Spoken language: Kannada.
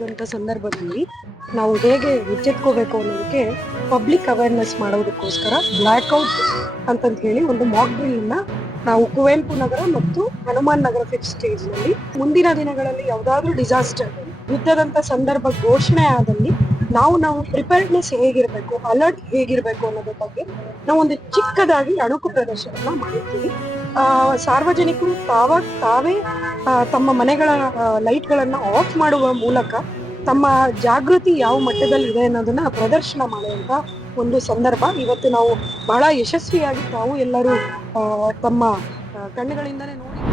ಆದಂಥ ಸಂದರ್ಭದಲ್ಲಿ ನಾವು ಹೇಗೆ ಎಚ್ಚೆತ್ಕೋಬೇಕು ಅನ್ನೋದಕ್ಕೆ ಪಬ್ಲಿಕ್ ಅವೇರ್ನೆಸ್ ಮಾಡೋದಕ್ಕೋಸ್ಕರ ಬ್ಲ್ಯಾಕ್ಔಟ್ ಅಂತಂತ ಹೇಳಿ ಒಂದು ಮಾಕ್ ಡ್ರಿಲ್ನ ನಾವು ಕುವೆಂಪು ನಗರ ಮತ್ತು ಹನುಮಾನ್ ನಗರ ಫಿಫ್ತ್ ಸ್ಟೇಜ್ನಲ್ಲಿ ಮುಂದಿನ ದಿನಗಳಲ್ಲಿ ಯಾವುದಾದ್ರೂ ಡಿಸಾಸ್ಟರ್ ಯುದ್ಧದಂಥ ಸಂದರ್ಭ ಘೋಷಣೆ ಆದಲ್ಲಿ ನಾವು ಪ್ರಿಪೇರ್ಡ್ನೆಸ್ ಹೇಗಿರಬೇಕು, ಅಲರ್ಟ್ ಹೇಗಿರಬೇಕು ಅನ್ನೋದ್ರ ಬಗ್ಗೆ ನಾವು ಒಂದು ಚಿಕ್ಕದಾಗಿ ಅಣುಕು ಪ್ರದರ್ಶನ ಮಾಡಿರ್ತೀವಿ. ಸಾರ್ವಜನಿಕರು ತಾವೇ ತಮ್ಮ ಮನೆಗಳ ಲೈಟ್ಗಳನ್ನ ಆಫ್ ಮಾಡುವ ಮೂಲಕ ತಮ್ಮ ಜಾಗೃತಿ ಯಾವ ಮಟ್ಟದಲ್ಲಿ ಇದೆ ಅನ್ನೋದನ್ನ ಪ್ರದರ್ಶನ ಮಾಡುವಂತ ಒಂದು ಸಂದರ್ಭ ಇವತ್ತು ನಾವು ಬಹಳ ಯಶಸ್ವಿಯಾಗಿ ತಾವು ಎಲ್ಲರೂ ತಮ್ಮ ಕಣ್ಣುಗಳಿಂದನೇ ನೋಡಿ